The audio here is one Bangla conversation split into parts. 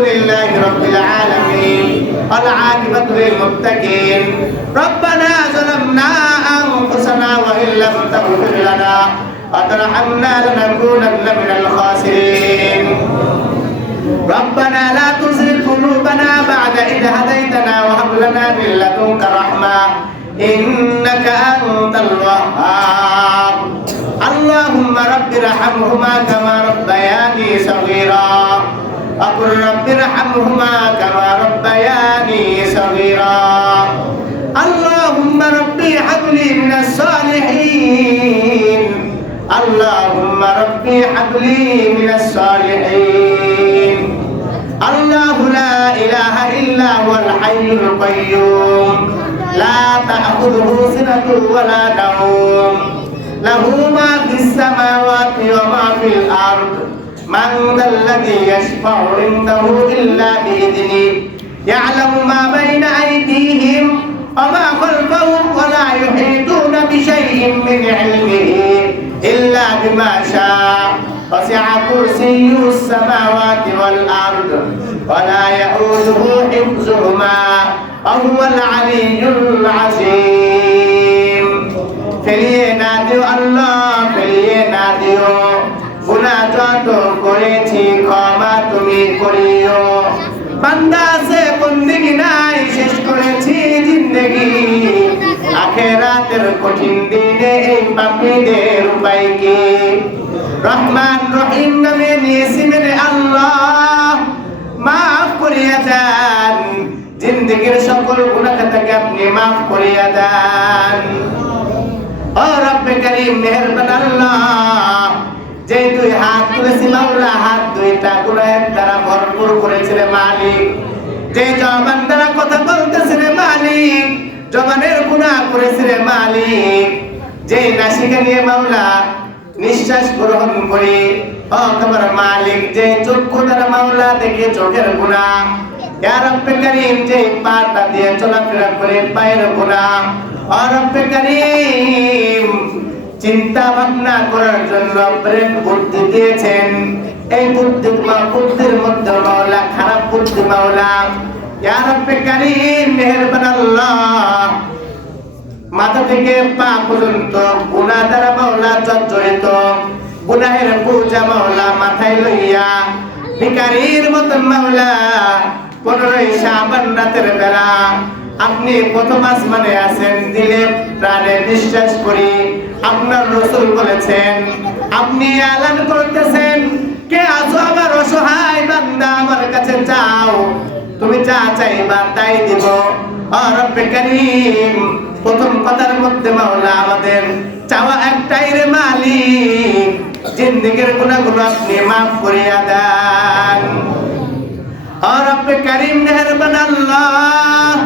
আলহামদুলিল্লাহি রাব্বিল আলামিন ওয়াল আকিবাতু লিল মুত্তাকিন রব্বানা যালামনা আনফুসানা ওয়া ইল্লাম তাগফির লানা ওয়া তারহামনা লানাকুনান্না মিনাল খাসিরিন ربنا لا تزغ قلوبنا بعد إذ هديتنا وهب لنا من لدنك رحمة إنك أنت الوهاب اللهم رب ارحمهما كما ربياني صغيرا وقل رب ارحمهما كما ربياني صغيرا اللهم ربي هب لي من الصالحين اللهم ربي هب لي من الصالحين الله لا إله إلا هو الحي القيوم لا تأخذه سنة ولا نوم له ما في السماوات وما في الأرض من ذا الذي يشفع عنده إلا بإذنه يعلم ما بين أيديهم وما خلفهم ولا يحيطون بشيء من علمه إلا بما شاء وسع كرسيه السماوات والأرض ولا يئوده حفظهما وهو العلي العظيم ফেলিয়ে না দিও আল্লাহ ফেলিয়ে না দিও গুনাহ যত করেছি ক্ষমা তুমি করিও বান্দা আছে বন্দেগী নাই শেষ করেছি জিন্দেগি আখিরাতের কঠিন দিনে এই পাপীদের উপায় কি রহমান রহিম নামে নিয়েছি মেরে আল্লাহ মাফ করিয়া দেন জিন্দেগীর সকল গুনাহ থেকে আপনি মাফ করিয়া দেন ও রব্বে করিম মেহেরবান আল্লাহ যে দুই হাত তুলেছি মাওলা হাত দুইটা গুনাহের দ্বারা ভরপুর করেছে রে মালিক যে জবান দ্বারা কথা বলতেছে রে মালিক জবানের গুনাহ করেছে রে মালিক যে নাসিকা নিয়ে মাওলা নিঃশ্বাস গ্রহণ করি ও তোমার মালিক যে চক্ষু দ্বারা মাওলা দেখে চোখের গুনাহ ইয়া রব্বে করিম যে পাটা দিয়ে চলাফেরা করে পায়ের গুনাহ ও রব্বে করিম চিন্তা ভাবনা করার জন্য ব্রেন বুদ্ধি দিয়েছেন এই বুদ্ধির মধ্যে মাওলা খারাপ বুদ্ধি মাওলা ইয়া রব্বে করিম মেহেরবান আল্লাহ মাথা থেকে পা পর্যন্ত গুনাহ দ্বারা মাওলা জর্জরিত গুনাহের বোঝা মাওলা মাথায় লইয়া ভিখারীর মতন মাওলা 15 শাবান রাতের বেলা আপনি প্রথম আসমানে আছেন দিলে প্রাণে বিশ্বাস করি আপনার রাসূল বলেছেন আপনি এলান করতেছেন কে আছো আমার অসহায় বান্দা আমার কাছে যাও তুমি যা চাইবা তাই দিব ও রব্বে করিম প্রথম কথার মধ্যে মাওলা আমাদের চাওয়া একটাই রে মালিক জিন্দেগীর গুনাহগুলো আপনি মাফ করিয়া দেন ও রব্বে করিম মেহেরবান আল্লাহ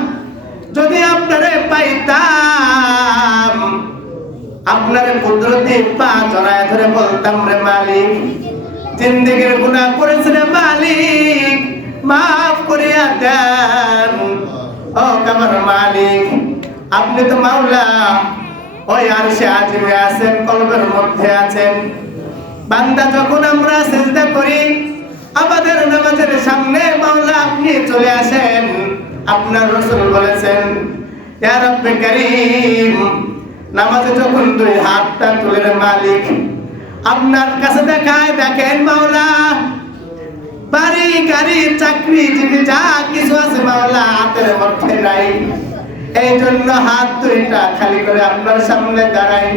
যদি আপনারে পাইতাম আপনার কুদরতি পা জড়ায় ধরে বলতাম রে মালিক জিন্দেগীর গুনাহ করেছে রে মালিক মাফ করিয়া দেন ও আমার মালিক আপনি তো মাওলা ওই আরশে আজিমে আছেন কলবের মধ্যে আছেন বান্দা যখন আমরা সিজদা করি আমাদের নামাজের সামনে মাওলা আপনি চলে আসেন আপনার রাসূল বলেছেন ইয়া রব্বে করিম নামাজে যখন দুই হাতটা তুলে রে মালিক আপনার কাছে দেখায় দেখেন মাওলা বাড়ি গাড়ি চাকরি জীবী যা কিছু আছে মাওলা হাতের মধ্যে নাই এই জন্য হাত দুইটা খালি করে আপনার সামনে দাঁড়াই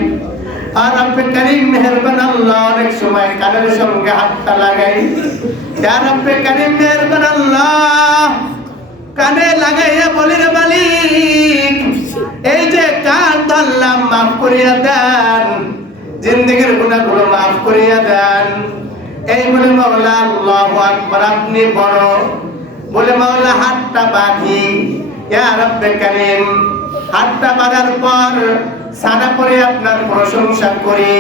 আর রব্বে করিম মেহেরবান আল্লাহ অনেক সময় কানের সঙ্গে হাতটা লাগাই ইয়া রব্বে করিম মেহেরবান আল্লাহ কানে লাগাইয়া বলি রে মালিক এই যে কান ধরলাম মাফ করিয়া দেন জিন্দেগীর গুনাহগুলো মাফ করিয়া দেন এই বলে মাওলা আল্লাহু আকবার আপনি বড় বলে মাওলা হাতটা বাঁধি ইয়া রব্বে করিম হাতটা বাঁধার পর সানা করে আপনার প্রশংসা করি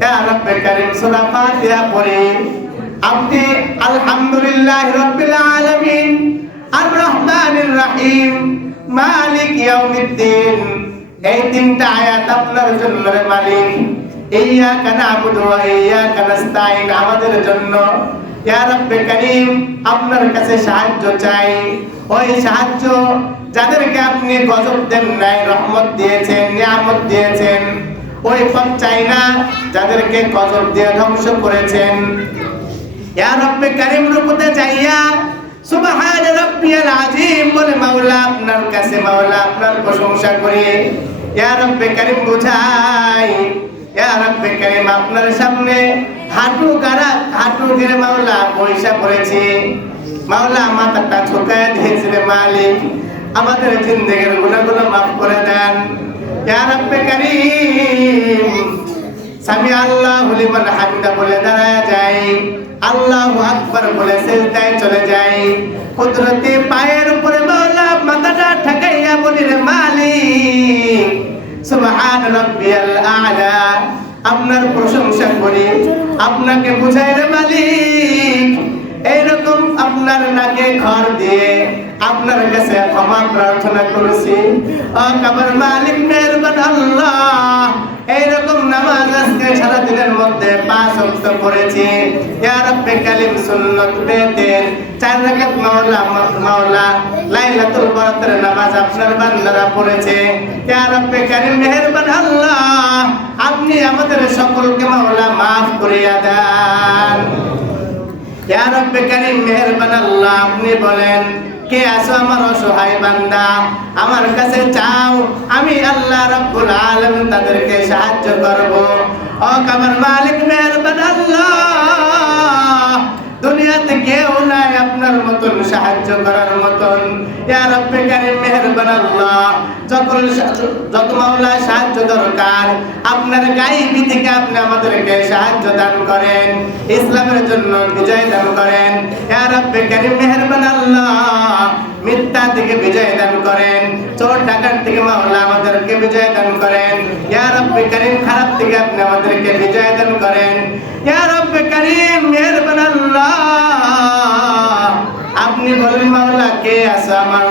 ইয়া রব্বে করিম সূরা ফাতিহা পড়ি আপনি আলহামদুলিল্লাহ রাব্বিল আলামিন আর রহমানির রহিম মালিক ইয়াউমিদ্দিন এই তিনটা আয়াত আপনার জন্য রে মালিক ইয়্যাকা না'বুদু ওয়া ইয়্যাকা নাস্তাঈন আমাদের জন্য ইয়া রব্বে কারীম আপনার কাছে সাহায্য চাই। ওই সাহায্য যাদেরকে আপনি গজব দেন নাই, রহমত দিয়েছেন, নিয়ামত দিয়েছেন, ওই পথ চাই না যাদেরকে গজব দিয়ে ধ্বংস করেছেন। ইয়া রব্বে কারীম রুকুতে যাইয়া সুবহান রাব্বিয়াল আযীম বলে মাওলা আপনার কাছে মাওলা আপনার প্রশংসা করি। ইয়া রব্বে কারীম বুঝাই, ইয়া রব্বে কারীম আপনার সামনে হাঁটু গেড়ে মাওলা পয়সা পড়েছি। মাওলা মাথাটা ঝুঁকায় দিয়েছি রে মালিক, আমাদের জিন্দেগির গুনাহগুলো মাফ করে দেন। ইয়া রব্বে কারীম সামি আল্লাহু লিমান হামিদা বলে দাঁড়ায় যাই, আল্লাহু আকবার বলে সিজদায় চলে যাই। কুদরতি পায়ের উপরে মাওলা মাথাটা ঠেকাইয়া বলি রে মালিক সুবহান রাব্বিয়াল আ'লা, আপনার প্রশংসা করি, আপনাকে বুঝাই রে মালিক। এইরকম আপনার নাকে ঘর দিয়ে আপনার কাছে ক্ষমা প্রার্থনা করছি। ও কাবার মালিক মেহেরবান আল্লাহ, এইরকম নামাজ আজকে সারা দিনের মধ্যে 5 ওয়াক্ত পড়েছি। ইয়া রব্বে কারীম সুন্নাত বেতের 4 রাকাত মাওলা লাইলাতুল বরাতের নামাজ আপনার বান্দারা পড়েছে। ইয়া রব্বে কারীম মেহেরবান আল্লাহ, আপনি আমাদের সকলকে মাওলা maaf করিয়া দেন। ইয়া রব্বে কারীম মেহেরবান আল্লাহ, আপনি বলেন কে আছো আমার অসহায় বান্দা, আমার কাছে চাও, আমি আল্লাহ রাব্বুল আলামিন তাদেরকে সাহায্য করব। ও কাবার মালিক মেহেরবান আল্লাহ, দুনিয়াতে কেউ নাই আপনার মতন সাহায্য করার মতন। ইয়া রব্বে কারীম মেহেরবান আল্লাহ, যত মাওলা সাহায্য দরকার আপনার গায়বী থেকে আপনি আমাদেরকে সাহায্য দান করেন, ইসলামের জন্য বিজয় দান করেন। ইয়া রব্বে কারীম মেহেরবান আল্লাহ, মিথ্যা থেকে বিজয় দান করেন, চোর ডাকাত থেকে মাওলা আমাদেরকে বিজয় দান করেন। ইয়া রব্বে কারীম খারাপ থেকে আপনি আমাদেরকে বিজয় দান করেন। ইয়া রব্বে কারীম মেহেরবান আল্লাহ, আপনি বলেন মাওলা কে আছে আমার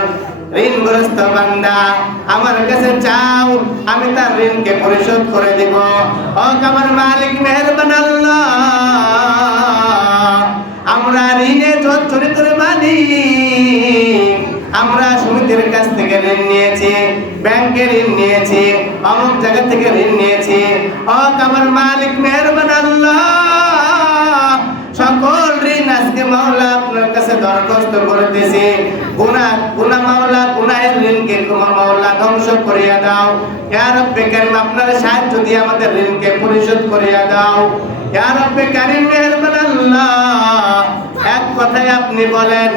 ঋণগ্রস্ত বান্দা, আমার কাছে চাও, আমি তার ঋণকে পরিশোধ করে দেব। ও কাবার মালিক মেহেরবান আল্লাহ, আমরা ঋণে জর্জরিত রে মালিক, আমরা সমিতির কাছ থেকে ঋণ নিয়েছি, ব্যাংকে ঋণ নিয়েছি, অমুক জায়গা থেকে ঋণ নিয়েছি। ও কাবার মালিক মেহেরবান আল্লাহ, সকল ঋণ আজকে মাওলা আপনার কাছে দরখাস্ত করতেছি। গুনাহ মাওলা গুনাহের ঋণকে তোমার মাওলা ধ্বংস করিয়া দাও। ইয়া রব্বে কারীম আপনার সাহায্য দিয়ে আমাদের ঋণকে পরিশোধ করিয়া দাও। ইয়া রব্বে কারীম মেহেরবান আল্লাহ, এক কথায় আপনি বলেন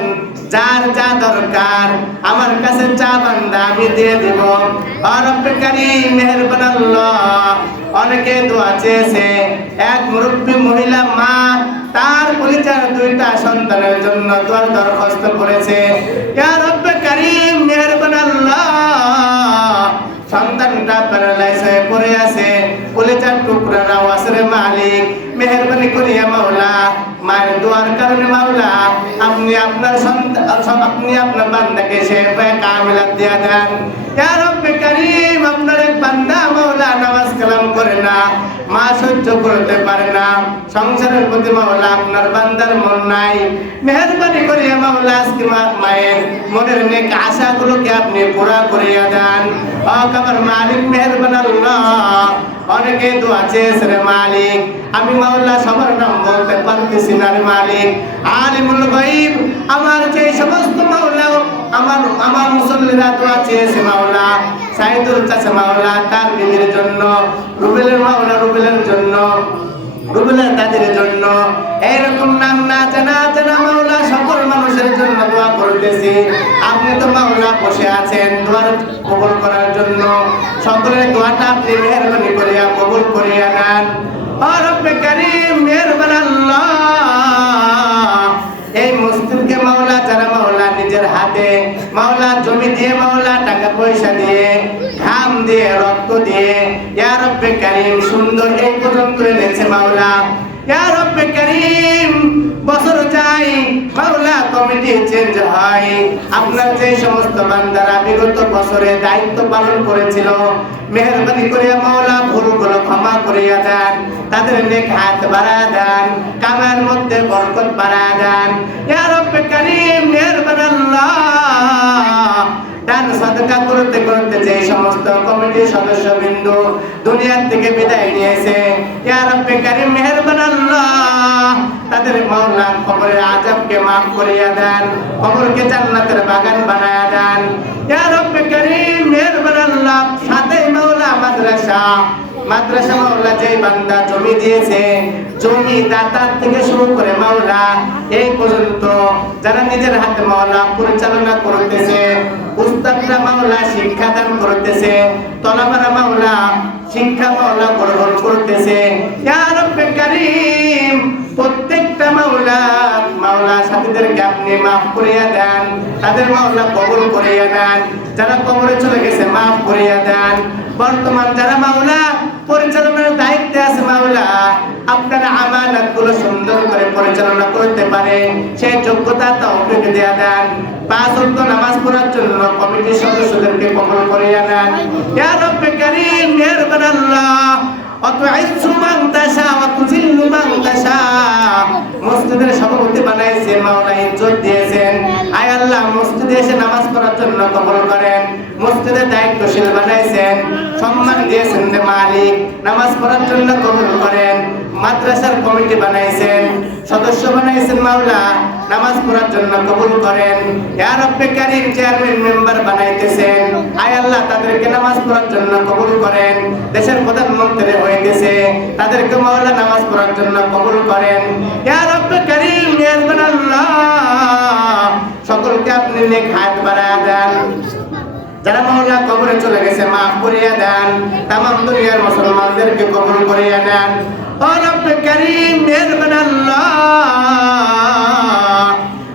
যার যা দরকার আমার কাছে চা বান্দা আমি দিয়ে দেব। ও রব্বে কারীম মেহেরবান আল্লাহ, অনেকে দোয়া চেয়েছে, এক মুরব্বী মহিলা মা তার কলিজার 2টা সন্তানের জন্য দোয়ার দরখাস্ত করেছে। ইয়া রব্বে কারীম মেহেরবান আল্লাহ, সন্তানটা প্যারালাইজ হয়ে পড়ে আছে, কলিজার টুকরার আওয়াজ রে মালিক, মেহেরবানি করিয়া মাওলা মায়ের দোয়ার কারণে মাওলা আপনি আপনার আপনি আপনার বান্দাকে শেফায়ে কামিলাত দিয়া দেন। ইয়া রব্বে কারীম, আপনার এক বান্দা মাওলা নামাজ কালাম করে না, মা সহ্য করতে পারে না, সংসারের প্রতি মাওলা আপনার বান্দার মন নাই, মেহেরবানি করিয়া মাওলা আজকে মায়ের মনের নেক আশাগুলোকে আপনি পুরা করিয়া দেন। ও কাবার মালিক মেহেরবান আল্লাহ, অনেকে দোয়া চেয়েছে রে মালিক, আমি মাওলা সবার নাম বলতে পারতেছি না রে মালিক, আলিমুল গায়ব আমার যে সমস্ত মাওলা আমার মুসল্লিরা দোয়া চেয়েছে মাওলা, সাইদুল চাচা মাওলা তার বিবির জন্য, রুবেলের মাওলা রুবেলের জন্য, রুবেলের দাদির জন্য, এইরকম নাম না জানা মাওলা সকল মানুষের জন্য দোয়া করতেছি। আপনি তো মাওলা বসে আছেন দোয়া কবুল করার জন্য, সকলের দোয়াটা আপনি মেহেরবানি করিয়া কবুল করিয়া নেন। ও রব্বে কারীম মেহেরবান আল্লাহ, এই মসজিদকে মাওলা যারা মাওলা নিজের হাতে মাওলা জমি দিয়ে মাওলা টাকা পয়সা দিয়ে ঘাম দিয়ে রক্ত দিয়ে ইয়া রব্বে কারীম সুন্দর এই পর্যন্ত এনেছে মাওলা, ইয়া রব্বে কারীম বছর যাই মাওলা কমিটি চেঞ্জ হয়। আপনার যে সমস্ত বান্দারা বিগত বছরে দায়িত্ব পালন করেছিল, মেহেরবানি করে মাওলা ভুলগুলো ক্ষমা করিয়া দেন, তাদের নেক হাত বাড়ায় দেন, কামের মধ্যে বরকত বাড়ায় দেন। ইয়া রব্বে কারীম, মেহেরবান আল্লাহ, দান সাদকা করতে করতে যে সমস্ত কমিটির সদস্যবৃন্দ দুনিয়ার থেকে বিদায় নিয়েছে, ইয়া রব্বে কারীম, মেহেরবান আল্লাহ, তাদের মাওলা কবরের আযাবকে মাফ করিয়া দেন, কবরকে জান্নাতের বাগান বানায়া দেন। ইয়া রব্বে কারীম, মেহেরবান আল্লাহ, সাথে মাওলা মাদ্রাসা মাওলা যে বান্দা জমি দিয়েছে, জমি দাতা থেকে শুরু করে মাওলা এই পর্যন্ত যারা নিজের হাতে মাওলা পরিচালনা করতেছে, উস্তাদরা মাওলা শিক্ষাদান করতেছে, তলাবারা মাওলা শিক্ষা মাওলা গ্রহণ করতেছে, ইয়া রব্বে কারীম, প্রত্যেকটা মাওলা সাথীদেরকে আপনি মাফ করিয়া দেন, তাদের মাওলা কবুল করিয়া দেন, যারা কবরে চলে গেছে মাফ করিয়া দেন। বর্তমান যারা মাওলা পরিচালনার দায়িত্বে আছে মাওলা, আপনার আমানতগুলো সুন্দর করে পরিচালনা করতে পারে সেই যোগ্যতা তৌফিক দেয়া দেন। 5 ওয়াক্ত নামাজ পড়ার জন্য কমিটির সদস্যদেরকে কবুল করিয়া দেন। ইয়া রব্বে কারীম, মেহেরবান আল্লাহ, অতুইজ্জু মান তাশা ওয়া তুযিল্লু মান তাশা, মসজিদের সভাপতি বানাইছেন মাওলা, ইজ্জত দিয়েছেন। আয় আল্লাহ, মসজিদে এসে নামাজ পড়ার জন্য কবুল করেন। মসজিদের দায়িত্বশীল বানাইছেন, সম্মান দিয়েছেন রে মালিক, নামাজ পড়ার জন্য কবুল করেন। মাদ্রাসার কমিটি বানাইছেন, সদস্য বানাইছেন মাওলা, নামাজ পড়ার জন্য কবুল করেন। ইয়া রব্বে কারীম, চেয়ারম্যান মেম্বার বানাইতেছেন, আয় আল্লাহ, তাদেরকে নামাজ পড়ার জন্য কবুল করেন। দেশের প্রধানমন্ত্রী হইতেছে, তাদেরকে মাওলা নামাজ পড়ার জন্য কবুল করেন। ইয়া রব্বে কারীম, মেহেরবান আল্লাহ, সকলকে আপনি নেক হাত বাড়ায়া দেন। যারা মাওলা কবরে চলে গেছে মাফ করিয়া দেন, তামাম দুনিয়ার মুসলমানদেরকে কবুল করিয়া দেন। ও রব্বে কারীম, মেহেরবান আল্লাহ,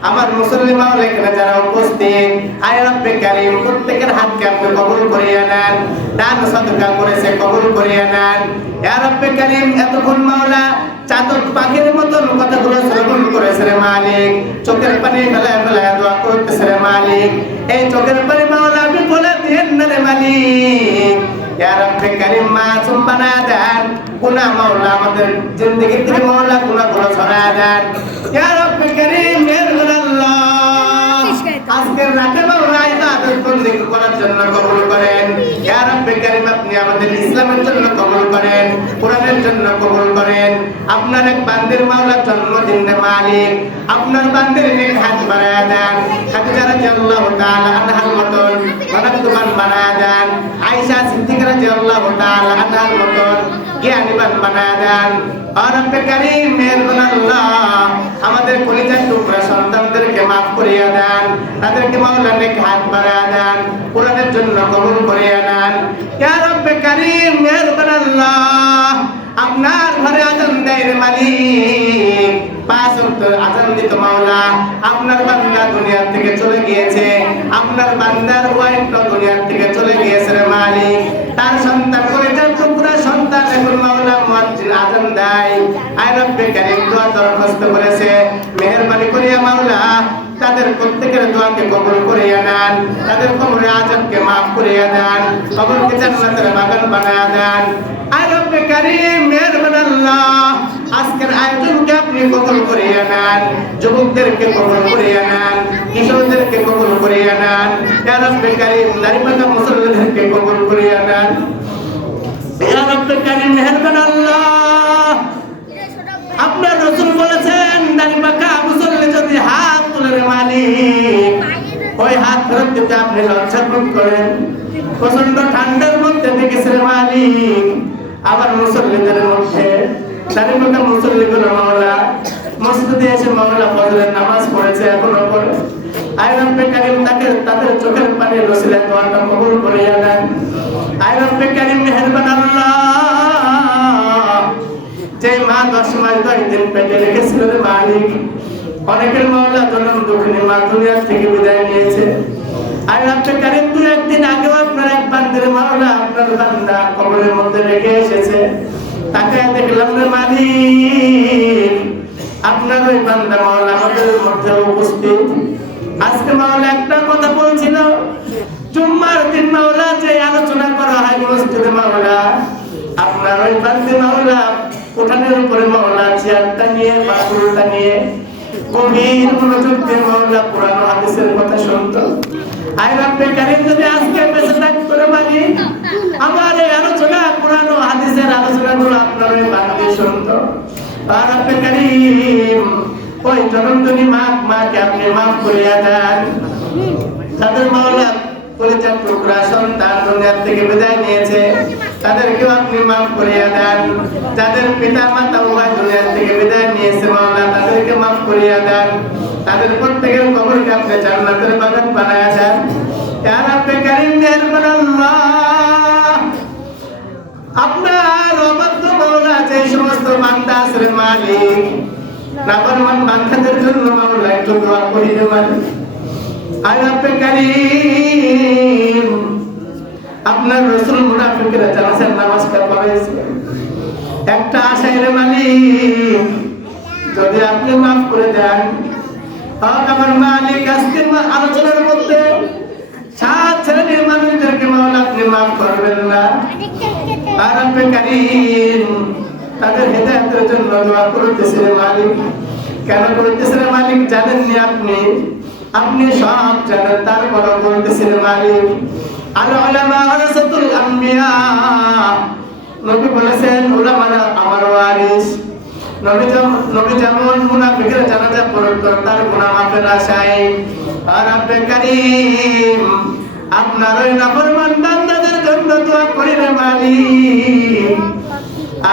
আমার মুসলিম মাওলা এখানে যারা উপস্থিত, আয় রব্বে কারীম, প্রত্যেকের হাতকে আপনি কবুল করিয়া নেন, দান সাদকা করেছে কবুল করিয়া নেন। ইয়া রব্বে কারীম, এতক্ষণ মাওলা চাতক পাখির মতন কথাগুলো শ্রবণ করেছে রে মালিক, চোখের পানি ফেলায় ফেলায় দোয়া করতেছে রে মালিক, এই চোখের পানি মাওলা আপনি বলে দিয়েন না রে মালিক। ইয়া রব্বে কারীম, মাসুম বানায় দেন, গুনাহ মাওলা আমাদের জিন্দেগি থেকে মাওলা গুনাহগুলো সরায় দেন। ইয়া রব্বে কারীম, মেহেরবান আল্লাহ, আজকের রাতে মাওলা ইবাদত বন্দেগি করার জন্য কবুল করেন। ইয়া রব্বে কারীম, আপনি আমাদের ইসলামের জন্য কবুল করেন, কোরআনের জন্য কবুল করেন। আপনার এক বান্দির মাওলা জন্মদিন রে মালিক, আপনার বান্দির নেক হাত বাড়ায়া দেন, খাদিজা রাদিয়াল্লাহু তাআলা আনহার মতন মানববান বানায়া দেন, আয়েশা সিদ্দিকা রাদিয়াল্লাহু তাআলা আনহার মতন জ্ঞানীবান বানায়া দেন। আর রব্বে কারীম, মেহেরবান আল্লাহ, আমাদের কলিজার টুকরা সন্তানদেরকে মাফ করিয়া দেন, তাদেরকে মাওলা নেক হাত বাড়ায়া দেন, কোরআনের জন্য কবুল করিয়া নেন। ইয়া রব্বে কারীম, মেহেরবান আল্লাহ, আপনার ঘরে আযান দেয় রে মালিক, 5 ওয়াক্ত আযান দিত মাওলা, আপনার বান্দা দুনিয়া থেকে চলে গিয়েছে, আপনার বান্দার ওয়াইফ দুনিয়া থেকে চলে গিয়েছে রে মালিক, তার সন্তান করে যার টুকরা সন্তান এখন মাওলা মুয়াজ্জিন আযান দেয়। আয় রব্বে কারীম, দোয়া দরখাস্ত করেছে, মেহেরবানি করিয়া মাওলা তাদের প্রত্যেকের দোয়াকে কবুল করিয়া নেন, তাদের কবরের আযাবকে মাফ করিয়া দেন, কবরকে জান্নাতের বাগান বানায়া দেন। আয় রব্বে কারীম, মেহেরবান আল্লাহ, আজকের আয়োজনকে আপনি কবুল করিয়া নেন, যুবকদেরকে কবুল করিয়া নেন, কিশোরদেরকে কবুল করিয়া নেন। ইয়া রব্বে কারীম, দাড়িপাকা মুসল্লিদেরকে কবুল করিয়া নেন। ইয়া রব্বে কারীম, মেহেরবান আল্লাহ, আপনার রাসূল বলেছেন, দাড়িপাকা মুসল্লি যদি হাত তুলে রে মালিক, ওই হাত ফেরত দিতে আপনি লজ্জা বোধ করেন। প্রচন্ড ঠান্ডার মধ্যে দেখেছে রে মালিক, আবার মুসল্লিদের মধ্যে দাড়িপাকা মুসল্লিগুলো মাওলা মসজিদে এসে মাওলা ফজরের নামাজ পড়েছে, এখনো পড়ে। আয় রব্বে কারীম, তাদের চোখের পানির ওসিলায় দোয়াটা কবুল করিয়া দেন। আয় রব্বে কারীম, মেহেরবান আল্লাহ, যে মা 10 মাস 10 দিন পেটে রেখেছিল রে মালিক, অনেকের মাওলা জনম দুঃখিনী মা দুনিয়া থেকে বিদায় নিয়েছে। আয় রব্বে কারীম, 2-1 দিন আগেও আপনার এক বান্দার মাওলা আপনার বান্দা কবরের মধ্যে রেখে এসেছে, তাকে দেখলাম রে মালিক, আপনার ওই বান্দা মাওলা আমাদের মধ্যে উপস্থিত। আজকে মাওলা একটা কথা বলছিল, জুম্মার দিন মাওলা যে আলোচনা করা হয় মসজিদে মাওলা, আপনার ওই বান্দা মাওলা উঠানের উপরে মাওলা চেয়ারটা নিয়ে বাসুরটা নিয়ে গভীর মনোযোগ দিয়ে মাওলা কোরআন হাদিসের কথা শুনতো। আই রব্বে কারীম যদি আজকে বেঁচে থাকতো রে মালিক, আমার এই আলোচনা কোরআন ও হাদিসের আলোচনাগুলো আপনার ওই বান্দা শুনতো। আর রব্বে কারীম ওই জনমজনী মাকে আপনি মাফ করিয়া দেন। তাদের মাওলা কলিজার টুকরা সন্তান দুনিয়ার থেকে বিদায় নিয়েছে, তাদেরকেও আপনি মাফ করিয়া দেন। যাদের পিতা মাতা উভয় দুনিয়ার থেকে বিদায় নিয়েছে মাওলা, তাদেরকে মাফ করিয়া দেন। তাদের প্রত্যেকের কবরকে আপনি জান্নাতের বাগান বানায়া দেন। ইয়া রব্বে কারীম মেহেরবান আল্লাহ, আপনার অবাধ্য মাওলা যে সমস্ত বান্দা আছে রে মালিক, নাফরমান বান্দাদের জন্য মাওলা একটু দোয়া করি রে মালিক। আয় রব্বে কারীম, আপনার রাসূল মুনাফিকরা জানাজার নামাজটা পড়াইছে, একটা আশায় রে মালিক, যদি আপনি মাফ করে দেন। আমার মালিক আজকের আলোচনার মধ্যে 7 শ্রেণীর মানুষদেরকে মাওলা আপনি মাফ করবেন না। আর রব্বে কারীম, তাদের হেদায়েতের জন্য দোয়া করতেছি রে মালিক। কেন করতেছি রে মালিক জানেননি আপনি? আপনি সব জানেন, তারপরও করতেছি রে মালিক। আল উলামা ওয়ারাসাতুল আম্বিয়া, নবী বলেছেন উলামারা আমার ওয়ারিস। নবী যেমন মুনাফিকের জানাজা পড়তো তার গুনাহ মাফের আশায়। আর রব্বে কারীম, আপনার ওই নাফরমান বান্দাদের জন্য দোয়া করি রে মালিক,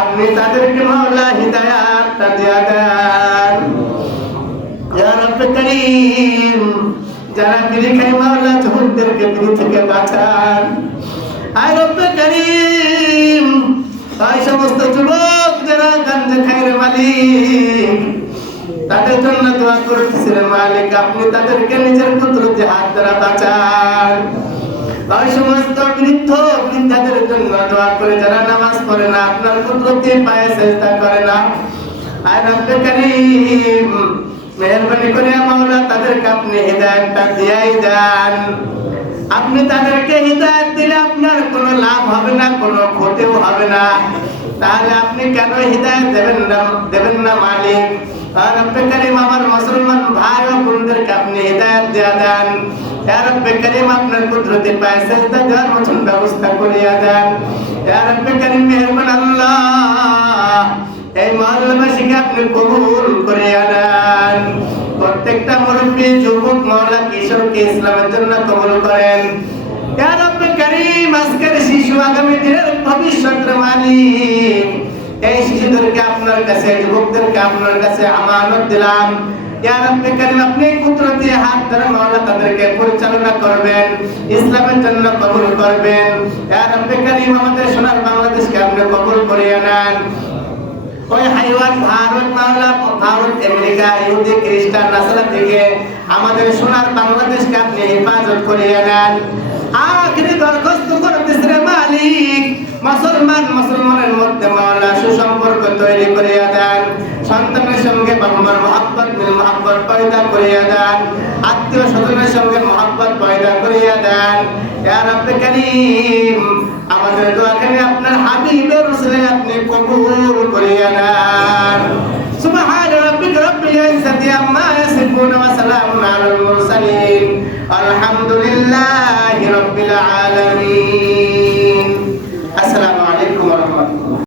আপনি তাদেরকে মাওলা হিদায়াতটা দিয়া দেন। ইয়া রব্বে কারীম, যারা বিড়ি খায় মাওলা যুবকদেরকে বিড়ি থেকে বাঁচান। আয় রব্বে কারীম, ওই সমস্ত যুবক যারা গাঞ্জা খায় রে মালিক, তাদের জন্য দোয়া করতেছি রে মালিক, আপনি তাদেরকে নিজের কুদরতি হাত দ্বারা বাঁচান। ওই সমস্ত বৃদ্ধাদের জন্য দোয়া করে যারা নামাজ পড়ে না, আপনার কুদরতি পায়ে সেজদা করে না। আয় রব্বে কারীম, মেহেরবানি করে মাওলা তাদেরকে আপনি হিদায়াতটা দিয়াই দেন। আপনি তাদেরকে হিদায়াত দিলে আপনার কোনো লাভ হবে না, কোনো ক্ষতিও হবে না, তাহলে আপনি কেন হিদায়াত দেবেন না মালিক? আর রব্বে কারীম, আমার মুসলমান ভাই ও বোনদেরকে আপনি হিদায়াত দিয়া দেন। ইয়া রব্বে কারীম, আপনার কুদরতি পায়ে সেজদা দেওয়ার মতন ব্যবস্থা করিয়া দেন। ইয়া রব্বে কারীম মেহেরবান আল্লাহ, এই মহল্লাবাসীকে আপনি কবুল করিয়া নেন। প্রত্যেকটা মুরব্বী, যুবক, মওলা, কিশোরকে ইসলামের জন্য কবুল করেন। ইয়া রব্বে কারীম, আজকের শিশু আগামী দিনের ভবিষ্যতের মালিক, এই শিশুদেরকে আপনার কাছে, যুবকদেরকে আপনার কাছে আমানত দিলাম। ইয়া রব্বে কারীম, আপনি কুদরতি হাত ধরে মাওলা তাদেরকে পরিচালনা করবেন, ইসলামের জন্য কবুল করবেন। ইয়া রব্বে কারীম, আমাদের সোনার বাংলাদেশকে আপনি কবুল করিয়া নেন। ওই হাইওয়ান ভারত মাওলা, ভারত, আমেরিকা, ইহুদি, খ্রিস্টান, নাসারা থেকে আমাদের সোনার বাংলাদেশকে আপনি হেফাজত করিয়া নেন। আখিরি দরখাস্ত করতেছি রে মালিক, মুসলমানের মধ্যে মাওলা সুসম্পর্ক তৈরি করিয়া দেন। সন্তানের সঙ্গে বাবা মার মহব্বত পয়দা করিয়া দেন। আত্মীয় স্বজনের সঙ্গে মহব্বত পয়দা করিয়া দেন। ইয়া রব্বে কারীম, আমাদের দোয়াখানে আপনার হাবিবের রাসূলে আপনি কবুল করিয়া নেন।